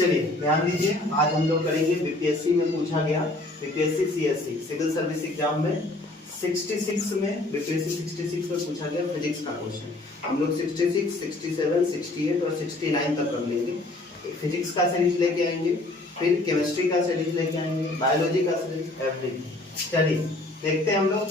चलिए ध्यान दीजिए, आज हम लोग करेंगे बीपीएससी में पूछा गया, BPSC CSC civil service exam में 66 में बीपीएससी 66 में पूछा गया फिजिक्स का क्वेश्चन। हम लोग 66, 67, 68 और 69 तक कर लेंगे। फिजिक्स का सीरीज लेके आएंगे, फिर केमिस्ट्री का सीरीज लेके आएंगे, बायोलॉजी का सीरीज, एवरीथिंग। चलिए देखते हैं हम लोग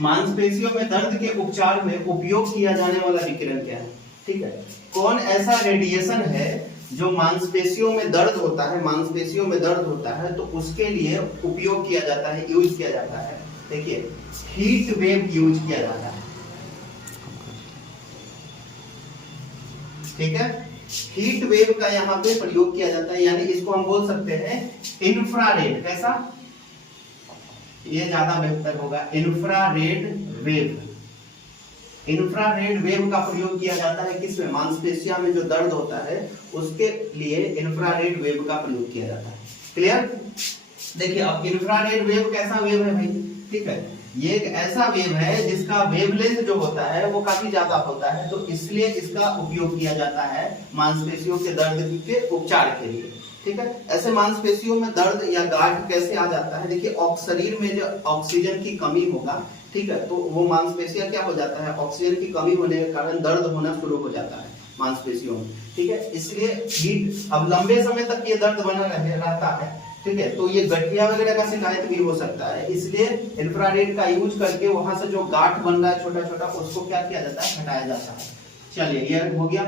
मांसपेशियों में दर्द के उपचार में उपयोग किया जाने वाला विकिरण क्या है। ठीक है, कौन ऐसा रेडिएशन है जो मांसपेशियों में दर्द होता है, मांसपेशियों में दर्द होता है तो उसके लिए उपयोग किया जाता है, यूज किया जाता है। देखिए हीट वेव यूज किया जाता है। ठीक है, हीट वेव का यहाँ पे प्रयोग किया जाता है, यानी इसको हम बोल सकते हैं इंफ्रारेड। कैसा, ये ज्यादा बेहतर होगा, इंफ्रारेड वेव। इंफ्रारेड वेव का प्रयोग किया जाता है किसमें, मांसपेशियों में जो दर्द होता है उसके लिए इंफ्रारेड वेव का प्रयोग किया जाता है। क्लियर। देखिए अब इंफ्रारेड वेव कैसा वेव है भाई, ठीक है, ये एक ऐसा वेव है जिसका वेवलेंथ जो होता है वो काफी ज्यादा होता है, तो इसलिए इसका उपयोग किया जाता है मांसपेशियों के दर्द के उपचार के लिए। ठीक है, ऐसे मांसपेशियों में दर्द या गांठ कैसे आ जाता है, देखिए शरीर में जो ऑक्सीजन की कमी होगा, ठीक है, तो वो मांसपेशियां क्या हो जाता है, ऑक्सीजन की कमी होने के कारण दर्द होना शुरू हो जाता है मांसपेशियों में। ठीक है, इसलिए हीट, अब लंबे समय तक ये दर्द बना रहता है, ठीक है, तो ये गठिया वगैरह का शिकायत भी हो सकता है, इसलिए इंफ्रारेड का यूज करके वहां से जो गांठ बन रहा है छोटा छोटा, उसको क्या किया जाता है, हटाया जाता है। चलिए ये हो गया।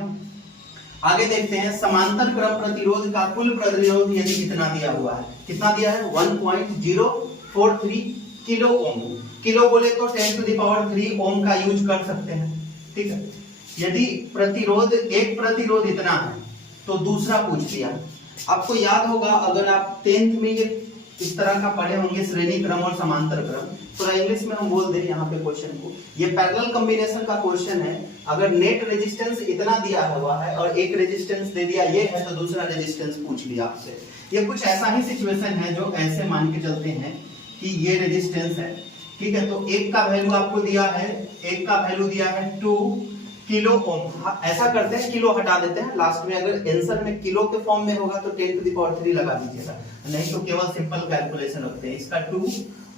आगे देखते हैं समांतर क्रम प्रतिरोध का कुल प्रतिरोध यदि कितना दिया हुआ है, कितना दिया है 1.043 किलो ओम। किलो बोले तो 10⁻³ ओम का यूज कर सकते हैं। ठीक है, यदि प्रतिरोध, एक प्रतिरोध इतना है तो दूसरा पूछ लिया। आपको याद होगा अगर आप 10th में ये इस तरह का पढ़े होंगे, श्रेणी क्रम और समांतर क्रम, तो इंग्लिश में हम बोल दें यहाँ पे क्वेश्चन को, ये पैरेलल कॉम्बिनेशन का क्वेश्चन है। अगर नेट रेजिस्टेंस इतना दिया हुआ है और एक रेजिस्टेंस दे दिया ये है, तो दूसरा रेजिस्टेंस पूछ लिया आपसे। ये कुछ ऐसा ही सिचुएशन है जो ऐसे मान के चलते हैं कि ये रेजिस्टेंस है, ठीक है, तो एक का वैल्यू आपको दिया है, एक का वैल्यू दिया है 2 किलो ओम। ऐसा करते हैं, किलो हटा देते हैं लास्ट में, अगर आंसर में किलो के फॉर्म में होगा तो 10⁻³ लगा दीजिएगा, नहीं तो केवल सिंपल कैलकुलेशन होते हैं। इसका 2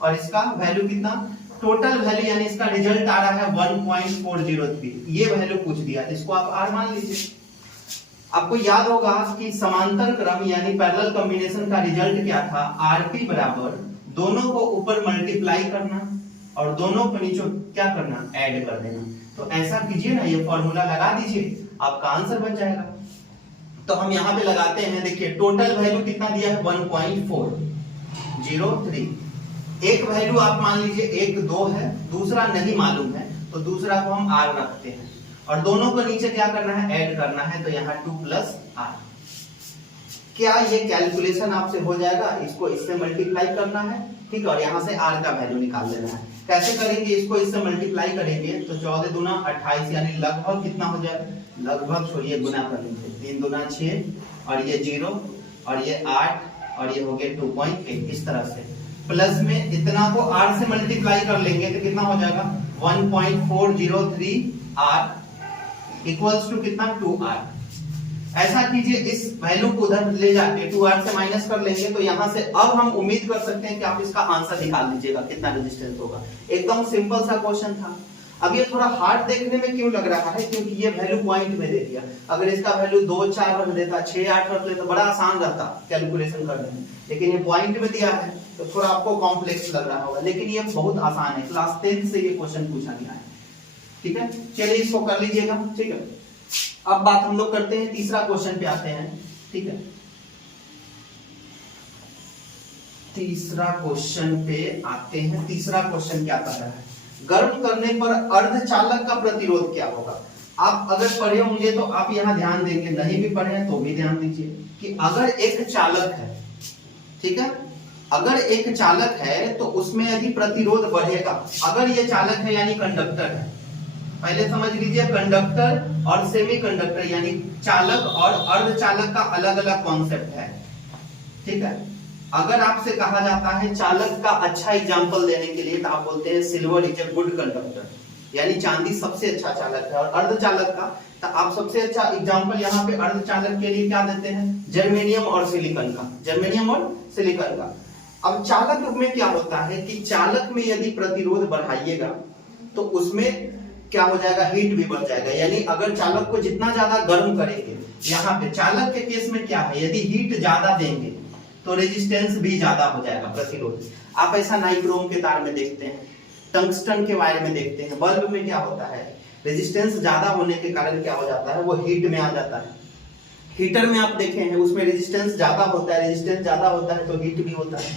और इसका वैल्यू कितना, टोटल वैल्यू यानी इसका रिजल्ट आ रहा है 1.403, ये वैल्यू पूछ दिया, इसको आप आर मान लीजिए। आपको याद होगा कि समांतर क्रम यानी पैरेलल कॉम्बिनेशन का रिजल्ट क्या था, आरपी बराबर दोनों को ऊपर मल्टीप्लाई करना और दोनों को नीचे क्या करना, ऐड कर देना। तो ऐसा कीजिए ना, ये फॉर्मूला लगा दीजिए, आपका आंसर बन जाएगा। तो हम यहाँ पे लगाते हैं, देखिए टोटल वैल्यू कितना दिया है 1.403। एक वैल्यू आप मान लीजिए 1 2 है, दूसरा नहीं मालूम है, तो दूसरा को हम r रखते हैं और दोनों को नीचे क्या करना है, ऐड करना है, तो यहाँ 2 + r। क्या ये कैलकुलेशन आपसे हो जाएगा, इसको इससे मल्टीप्लाई करना है, ठीक है, और यहाँ से r का वैल्यू निकाल लेना है। कैसे करेंगे, इसको इससे मल्टीप्लाई करेंगे तो 14 दूना 28 यानी लगभग कितना हो जाएगा, लगभग छोड़िए गुना कर लेंगे, 3 दूना 6 और ये 0 और ये 8 और ये हो गया 2.8, इस तरह से प्लस में इतना को r से मल्टीप्लाई कर लेंगे तो कितना हो जाएगा 1.403 r इक्वल्स टू कितना 2r। ऐसा कीजिए, इस वैल्यू को उधर ले जाके 2r से माइनस कर लेंगे, तो यहां से अब हम उम्मीद कर सकते हैं कि आप इसका आंसर निकाल लीजिएगा कितना रेजिस्टेंस होगा। एकदम सिंपल सा क्वेश्चन था। अब ये थोड़ा हार्ड देखने में क्यों लग रहा है, क्योंकि ये वैल्यू पॉइंट में दे दिया। अगर इसका वैल्यू 2 4 रख देता, 6 8 रख लेता, बड़ा आसान रहता कैलकुलेशन करने में, लेकिन ये पॉइंट में दिया है तो थोड़ा आपको कॉम्प्लेक्स लग रहा होगा, लेकिन ये बहुत आसान है। क्लास 10 से ये क्वेश्चन पूछा गया है। ठीक है, चलिए इसको कर लीजिएगा। ठीक है, अब बात हम लोग करते हैं, तीसरा क्वेश्चन पे आते हैं। ठीक है, तीसरा क्वेश्चन पे आते हैं। तीसरा क्वेश्चन क्या कर रहा है, गर्म करने पर अर्धचालक का प्रतिरोध क्या होगा। आप अगर पढ़े होंगे तो आप यहाँ ध्यान देंगे, नहीं भी पढ़े हैं तो भी ध्यान दीजिए कि अगर एक चालक है, ठीक है, अगर एक चालक है तो उसमें यदि प्रतिरोध बढ़ेगा, अगर ये चालक है यानी कंडक्टर है, पहले समझ लीजिए कंडक्टर और सेमीकंडक्टर यानी चालक और अर्धचालक का अलग अलग कॉन्सेप्ट है। ठीक है, अगर आपसे कहा जाता है चालक का अच्छा एग्जांपल देने के लिए तो आप बोलते हैं silver is a good conductor, यानी चांदी सबसे अच्छा चालक है। और अर्धचालक का तो आप सबसे अच्छा एग्जांपल यहाँ पे अर्धचालक के लिए क्या देते हैं, जर्मेनियम और सिलिकॉन का, जर्मेनियम और सिलिकॉन का। अब चालक में क्या होता है कि चालक में यदि प्रतिरोध बढ़ाइएगा तो उसमें क्या हो जाएगा, हीट भी बढ़ जाएगा। यानी अगर चालक को जितना ज्यादा गर्म करेंगे, यहाँ पे चालक के केस में क्या है, यदि हीट ज्यादा देंगे तो रेजिस्टेंस भी ज्यादा हो जाएगा, प्रतिरोध। आप ऐसा नाइक्रोम के तार में देखते हैं, टंगस्टन के वायर में देखते हैं, बल्ब में क्या होता है, रेजिस्टेंस ज्यादा होने के कारण क्या हो जाता है, वो हीट में आ जाता है। हीटर में आप देखे हैं उसमें रेजिस्टेंस ज्यादा होता है, रेजिस्टेंस ज्यादा होता है तो हीट भी होता है।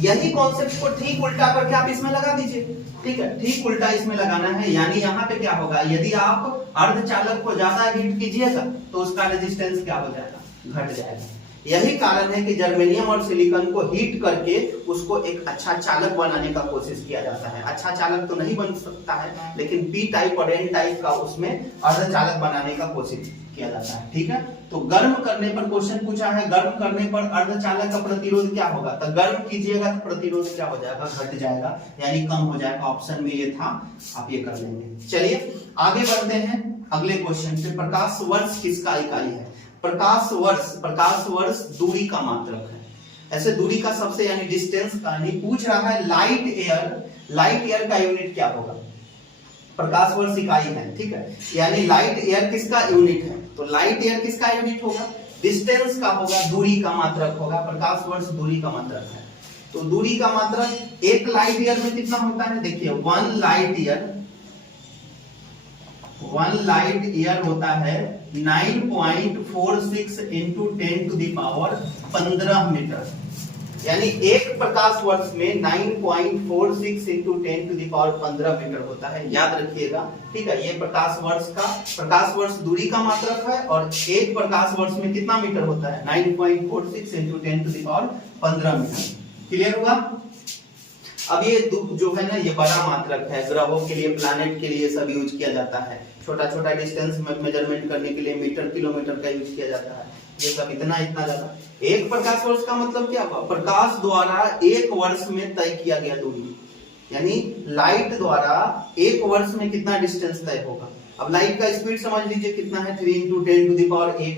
यही कॉन्सेप्ट को ठीक उल्टा करके आप इसमें लगा दीजिए, ठीक है, ठीक उल्टा इसमें लगाना है। यानी यहाँ पे क्या होगा, यदि आप अर्धचालक को ज्यादा हीट कीजिएगा तो उसका रेजिस्टेंस क्या हो जाएगा, घट जाएगा। यही कारण है कि जर्मेनियम और सिलिकॉन को हीट करके उसको एक अच्छा चालक बनाने का कोशिश किया जाता है। अच्छा चालक तो नहीं बन सकता है, लेकिन पी टाइप और एन टाइप का उसमें अर्धचालक बनाने का कोशिश किया जाता है, ठीक है। तो गर्म करने पर क्वेश्चन पूछा है, गर्म करने पर अर्धचालक का प्रतिरोध क्या होगा, तो गर्म कीजिएगा तो प्रतिरोध क्या हो जाएगा, घट जाएगा, यानी कम हो जाएगा। ऑप्शन में ये था, आप ये कर लेंगे। चलिए आगे बढ़ते हैं अगले क्वेश्चन पे। प्रकाश वर्ष किसका इकाई है, प्रकाश वर्ष दूरी का मात्रक है। ऐसे दूरी का सबसे यानी डिस्टेंस का नहीं पूछ रहा है। लाइट ईयर का यूनिट क्या होगा, प्रकाश वर्ष इकाई है, ठीक है। यानी लाइट ईयर किसका यूनिट है, तो लाइट ईयर किसका यूनिट होगा, डिस्टेंस का होगा, दूरी का मात्रक होगा। प्रकाश वर्ष दूरी का मात्रक है, तो दूरी का मात्रक एक लाइट ईयर में कितना होता है, देखिए 1 लाइट ईयर होता है 9.46 into 10 to the power 15 metre. यानी एक प्रकाश वर्ष में 9.46 into 10 to the power 15 metre होता है, याद रखिएगा, ठीक है। ये प्रकाश वर्ष दूरी का मात्रक है, और एक प्रकाश वर्ष में कितना मीटर होता है, 9.46 into 10 to the power 15 metre. Clear हुआ। अब ये जो है ना, ये बड़ा मात्रक है, ग्रहों के लिए, प्लैनेट के लिए सब यूज किया जाता है। छोटा छोटा डिस्टेंस मेजरमेंट करने के लिए मीटर किलोमीटर का यूज किया जाता है। ये सब इतना ज्यादा। एक प्रकाश वर्ष का मतलब क्या हुआ, प्रकाश द्वारा एक वर्ष में तय किया गया दूरी, यानी लाइट द्वारा एक वर्ष में कितना डिस्टेंस तय होगा। अब लाइट का स्पीड समझ लीजिए कितना है, 3 into 10 to the power 8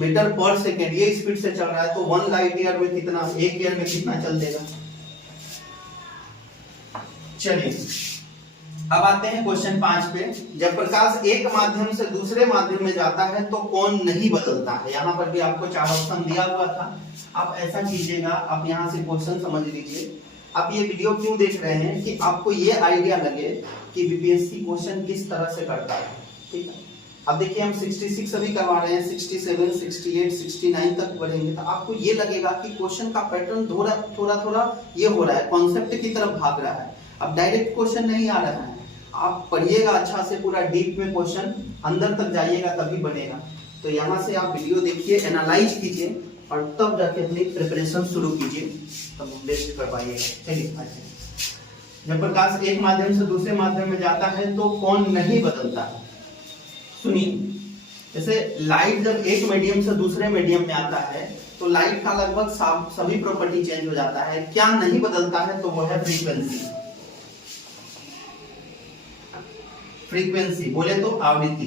metre per second, ये स्पीड से चल रहा है। तो 1 लाइट ईयर में कितना, एक ईयर में कितना चल देगा। चलिए अब आते हैं क्वेश्चन 5 पे। जब प्रकाश एक माध्यम से दूसरे माध्यम में जाता है तो कोण नहीं बदलता है। यहाँ पर भी आपको 4 ऑप्शन दिया हुआ था। आप ऐसा कीजिएगा, आप यहाँ से क्वेश्चन समझ लीजिए। आप ये वीडियो क्यों देख रहे हैं कि आपको ये आइडिया लगे कि बीपीएससी क्वेश्चन किस तरह से करता है, ठीक है। अब देखिए हम 66 अभी करवा रहे हैं, 67, 68, 69 तक बढ़ेंगे तो आपको ये लगेगा कि क्वेश्चन का पैटर्न थोड़ा ये हो रहा है, कॉन्सेप्ट की तरफ भाग रहा है। अब डायरेक्ट क्वेश्चन नहीं आ रहा है, आप पढ़िएगा अच्छा से, पूरा डीप में क्वेश्चन अंदर तक जाइएगा तभी बनेगा। तो यहाँ से आप वीडियो देखिए, एनालाइज कीजिए और तब जाके अपनी प्रिपरेशन शुरू कीजिए, तब बेस्ट कर पाइएगा। चलिए, जब प्रकाश एक माध्यम से दूसरे माध्यम में जाता है तो कोण नहीं बदलता है। सुनिए, जैसे लाइट जब एक मीडियम से दूसरे मीडियम में आता है तो लाइट का लगभग सभी प्रॉपर्टी चेंज हो जाता है। क्या नहीं बदलता है, तो वो है फ्रीक्वेंसी बोले तो आवृत्ति,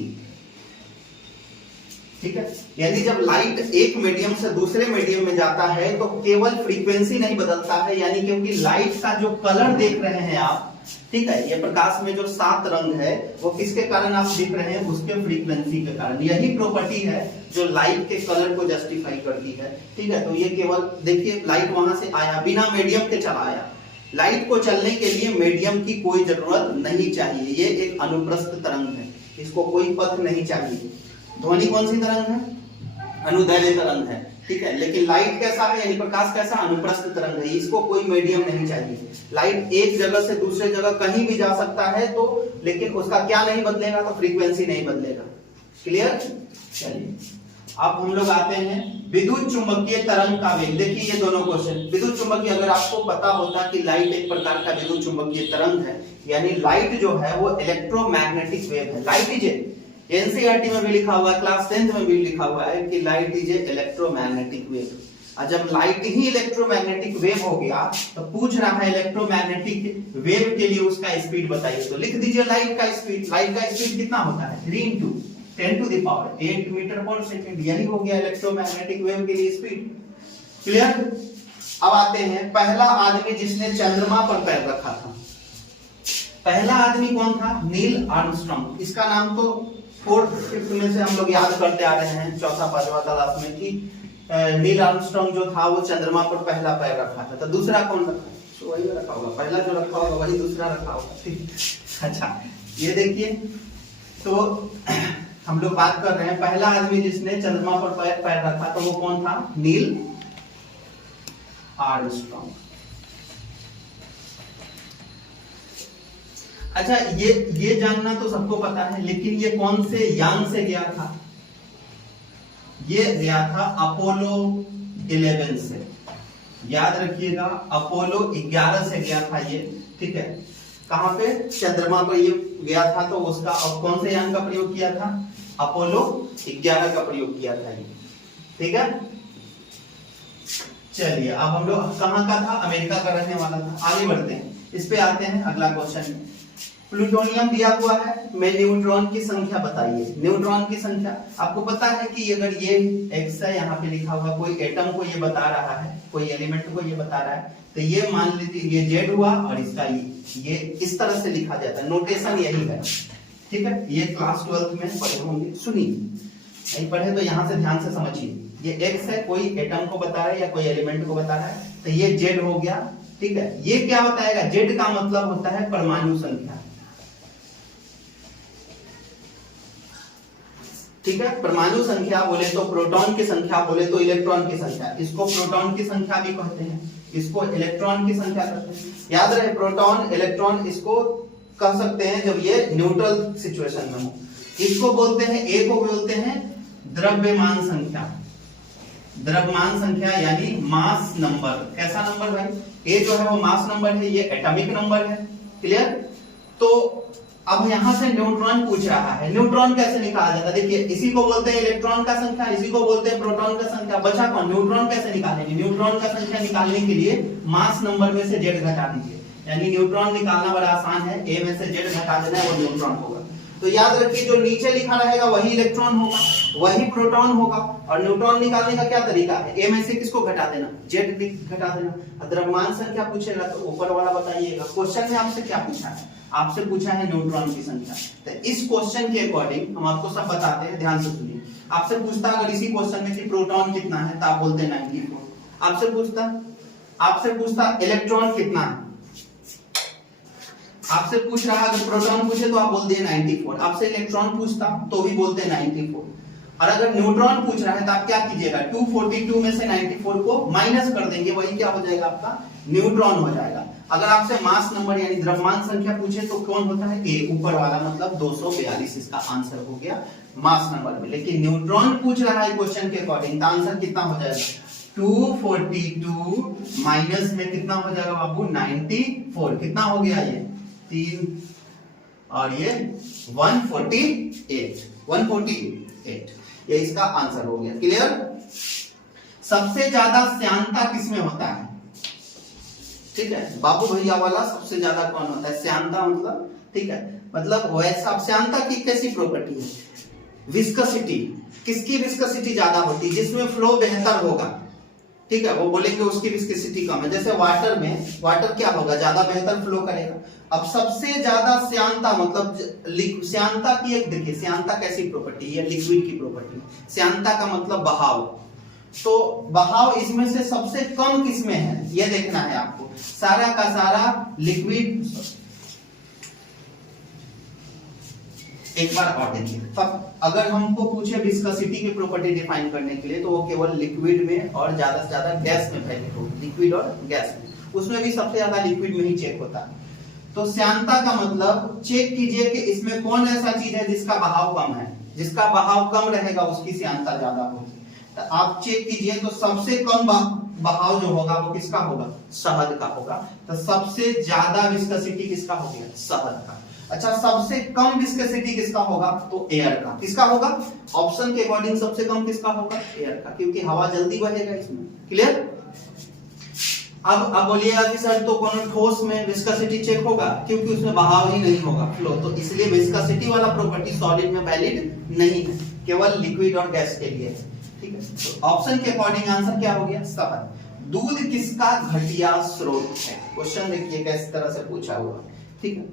ठीक है। यानी जब लाइट एक मीडियम से दूसरे मीडियम में जाता है तो केवल फ्रीक्वेंसी नहीं बदलता है, यानी क्योंकि लाइट का जो कलर देख रहे हैं आप, ठीक है, ये प्रकाश में जो 7 रंग है वो किसके कारण आप देख रहे हैं, उसके फ्रीक्वेंसी के कारण। यही प्रॉपर्टी है जो लाइट के कलर को जस्टिफाई करती है, ठीक है। तो ये केवल देखिए, लाइट वहां से आया, बिना मीडियम के चला आया। लाइट को चलने के लिए मीडियम की कोई जरूरत नहीं चाहिए। ये एक अनुप्रस्थ तरंग है, इसको कोई पथ नहीं चाहिए। ध्वनि कौन सी तरंग है, अनुदैर्ध्य तरंग है, ठीक है। लेकिन लाइट कैसा है, यानी प्रकाश कैसा, अनुप्रस्थ तरंग है, इसको कोई मीडियम नहीं चाहिए। लाइट एक जगह से दूसरे जगह कहीं भी जा सकता है, तो लेकिन उसका क्या नहीं बदलेगा, तो फ्रीक्वेंसी नहीं बदलेगा। क्लियर। चलिए अब हम लोग आते हैं विद्युत चुंबकीय तरंग का वेग। देखिए ये दोनों क्वेश्चन विद्युत चुंबकीय, अगर आपको पता होता कि लाइट एक प्रकार का विद्युत चुंबकीय तरंग है, यानी लाइट जो है वो इलेक्ट्रोमैग्नेटिक वेव है। लाइट इज एनसीईआरटी में भी लिखा हुआ है, क्लास 10th में भी लिखा हुआ है कि लाइट इज इलेक्ट्रोमैग्नेटिक वेव। और जब लाइट ही इलेक्ट्रोमैग्नेटिक वेव हो गया तो पूछ रहा है इलेक्ट्रोमैग्नेटिक वेव के लिए उसका स्पीड बताइए। तो लिख दीजिए लाइट का स्पीड। लाइट का स्पीड कितना होता है 3 × 10⁸ मीटर पर सेकंड। यही हो गया इलेक्ट्रोमैग्नेटिक वेव के लिए स्पीड। क्लियर। अब आते हैं पहला आदमी जिसने चंद्रमा पर पैर रखा था। पहला आदमी कौन था? Neil Armstrong. इसका नाम तो 4th 5th में से हम लोग याद करते आ रहे हैं, चौथा पांचवा क्लास में, कि नील आर्मस्ट्रांग जो था वो चंद्रमा पर पहला पैर रखा था। तो दूसरा कौन रखा? तो वही रखा होगा, पहला जो रखा होगा वही दूसरा रखा होगा। ठीक। अच्छा ये देखिए, तो हम लोग बात कर रहे हैं पहला आदमी जिसने चंद्रमा पर पैर रखा तो वो कौन था? Neil Armstrong. अच्छा ये जानना तो सबको पता है, लेकिन ये कौन से यान से गया था? ये गया था अपोलो 11 से। याद रखिएगा अपोलो 11 से गया था ये। ठीक है, कहां पे? चंद्रमा पर ये गया था। तो उसका और कौन से यान का प्रयोग किया था? अपोलो 11 का प्रयोग किया था ये। ठीक है, चलिए अब हम लोग कहां का था? अमेरिका का रहने वाला था। आगे बढ़ते हैं, इस पे आते हैं अगला क्वेश्चन में। प्लूटोनियम दिया हुआ है, में न्यूट्रॉन की संख्या बताइए। न्यूट्रॉन की संख्या आपको पता है कि अगर ये x है, यहाँ पे लिखा हुआ, कोई एटम को ये बता रहा है, कोई एलिमेंट को ये बता रहा है, तो ये मान लीजिए ये z हुआ और इसका ये इस तरह से लिखा जाता है। नोटेशन यही है। ठीक है, ये क्लास 12th में पढ़े होंगे। सुनिए, नहीं पढ़े तो यहाँ से ध्यान से समझिए। ये x है, कोई एटम को बता रहा है या कोई एलिमेंट को बता रहा है, तो ये z हो गया। ठीक है, ये क्या बताएगा? z का मतलब होता है परमाणु संख्या। ठीक है, परमाणु संख्या बोले तो प्रोटॉन की संख्या, बोले तो इलेक्ट्रॉन की संख्या। इसको प्रोटॉन की संख्या भी कहते हैं, इसको इलेक्ट्रॉन की संख्या कहते हैं। याद रहे, प्रोटॉन इलेक्ट्रॉन इसको कह सकते हैं जब ये न्यूट्रल सिचुएशन में हो। इसको बोलते हैं, ए को बोलते हैं द्रव्यमान संख्या। द्रव्यमान संख्या यानी मास नंबर। कैसा नंबर भाई? ए जो है वो मास नंबर है, ये एटॉमिक नंबर है। क्लियर। तो अब यहां से न्यूट्रॉन पूछ रहा है, न्यूट्रॉन कैसे निकाला जाता है? देखिए, इसी को बोलते हैं इलेक्ट्रॉन का संख्या, इसी को बोलते हैं प्रोटॉन का संख्या। बचा कौन? न्यूट्रॉन कैसे निकालेंगे? न्यूट्रॉन का संख्या निकालने के लिए मास नंबर में से z घटा दीजिए, यानी न्यूट्रॉन निकालना बड़ा आसान है। a में से z घटा देना है, वो न्यूट्रॉन होगा। तो याद रखिए, जो नीचे लिखा रहेगा वही इलेक्ट्रॉन होगा, वही प्रोटॉन होगा। और न्यूट्रॉन निकालने का क्या तरीका है? a में से किसको घटा देना? z घटा देना। द्रव्यमान संख्या पूछेगा तो ऊपर वाला बताइएगा। क्वेश्चन में आपसे क्या पूछा है? आपसे पूछा है न्यूट्रॉन की संख्या। तो इस क्वेश्चन के अकॉर्डिंग हम आपको सब बताते हैं, ध्यान से सुनिए। आपसे पूछता अगर इसी क्वेश्चन में कि प्रोटॉन कितना है, तो आप बोलते 94। आपसे पूछता इलेक्ट्रॉन कितना है, आपसे पूछ रहा अगर प्रोटॉन पूछे तो आप बोलते हैं 94। आपसे इलेक्ट्रॉन पूछता तो भी बोलते हैं 94। और अगर न्यूट्रॉन पूछ रहा है तो आप क्या कीजिएगा? 242 में से 94 को माइनस कर देंगे, वही क्या हो जाएगा? आपका न्यूट्रॉन हो जाएगा। अगर आपसे मास नंबर यानी द्रव्यमान संख्या पूछे तो कौन होता है? ए, ऊपर वाला, मतलब 242 इसका आंसर हो गया मास नंबर में। लेकिन न्यूट्रॉन पूछ रहा है क्वेश्चन के अकॉर्डिंग, तो आंसर कितना हो जाएगा? 242 माइनस में कितना हो जाएगा बाबू? 94। कितना हो गया? ये 3 और ये 148। ये इसका आंसर हो गया। क्लियर। सबसे ज्यादा श्यानता किसमें होता है? ठीक है, बाबू भैया वाला सबसे ज्यादा कौन होता है? श्यानता मतलब, ठीक है, मतलब वैसा श्यानता की कैसी प्रॉपर्टी है? विस्कोसिटी। किसकी विस्कोसिटी ज्यादा होती है? जिसमें फ्लो बेहतर होगा। ठीक है, वो बोलेंगे उसकी विस्कोसिटी कम है। जैसे वाटर में, वाटर क्या होगा? ज्यादा बेहतर फ्लो करेगा। अब सबसे ज्यादा श्यानता मतलब श्यानता की एक, देखिए श्यानता कैसी प्रॉपर्टी है? लिक्विड की प्रॉपर्टी। श्यानता का मतलब बहाव। तो बहाव इसमें से सबसे कम किसमें है, ये देखना है आपको। सारा का सारा लिक्विड, एक बार और देखिए। तब अगर हमको पूछे विस्कोसिटी की प्रॉपर्टी डिफाइन करने के लिए, तो वो केवल लिक्विड में और ज्यादा से ज्यादा गैस में वैल्यू होगी। लिक्विड और गैस में, उसमें भी सबसे ज्यादा लिक्विड में ही चेक होता है। तो श्यानता का मतलब चेक कीजिए कि इसमें कौन ऐसा चीज है जिसका बहाव कम है। जिसका बहाव कम रहेगा उसकी श्यानता ज्यादा होगी। तो आप चेक कीजिए, तो सबसे कम बहाव जो होगा वो किसका होगा? शहद का होगा। तो सबसे ज्यादा विस्कोसिटी किसका हो गया? शहद का। अच्छा, सबसे कम विस्कोसिटी किसका होगा? तो एयर का। किसका होगा? ऑप्शन के अकॉर्डिंग सबसे कम किसका होगा? एयर का, क्योंकि हवा जल्दी बहेगा इसमें। क्लियर? अब बोलिएगा कि सर तो कोनो ठोस में विस्कोसिटी चेक होगा, क्योंकि उसमें बहाव ही नहीं होगा, फ्लो, तो इसलिए विस्कोसिटी वाला प्रॉपर्टी सॉलिड में वैलिड नहीं है, केवल लिक्विड और गैस के लिए है। ठीक है, तो ऑप्शन के अकॉर्डिंग आंसर क्या हो गया? शहद। दूध किसका घटिया स्रोत है? क्वेश्चन देखिए किस तरह से पूछा हुआ। ठीक है,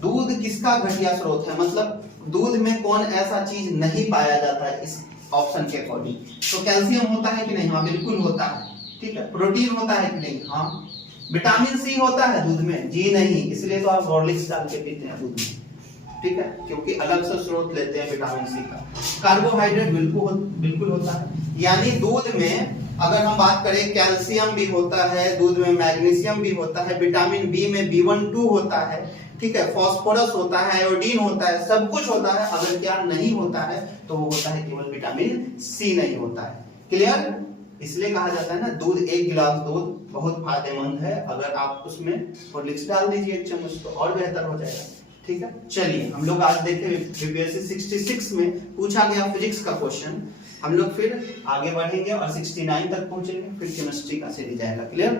दूध किसका घटिया स्रोत है, मतलब दूध में कौन ऐसा चीज नहीं पाया जाता है इस ऑप्शन के अकॉर्डिंग? तो कैल्शियम होता है कि नहीं? हाँ बिल्कुल होता है। ठीक है, प्रोटीन होता है कि नहीं? हाँ। विटामिन सी होता है दूध में? जी नहीं, इसलिए तो आप हॉर्लिक्स डाल के पीते हैं दूध में। ठीक है, क्योंकि अलग से स्रोत लेते हैं विटामिन सी का। कार्बोहाइड्रेट बिल्कुल होता है, यानी दूध में अगर हम बात करें कैल्शियम भी होता है, दूध में मैग्नीशियम भी होता है, विटामिन बी में B12 होता है, ठीक है, फास्फोरस होता है, आयोडीन होता है, सब कुछ होता है। अगर क्या नहीं होता है तो वो होता है केवल विटामिन सी नहीं होता है। क्लियर? इसलिए कहा जाता है ना, दूध, एक गिलास दूध बहुत फायदेमंद है, अगर आप उसमें हॉर्लिक्स डाल दीजिए 1 चम्मच तो और बेहतर हो जाएगा। ठीक है, चलिए हम लोग आज देखें बीपीएससी 66 में पूछा गया फिजिक्स का क्वेश्चन। हम लोग फिर आगे बढ़ेंगे और 69 तक पहुंचेंगे, फिर केमिस्ट्री का सीरीज आएगा। क्लियर?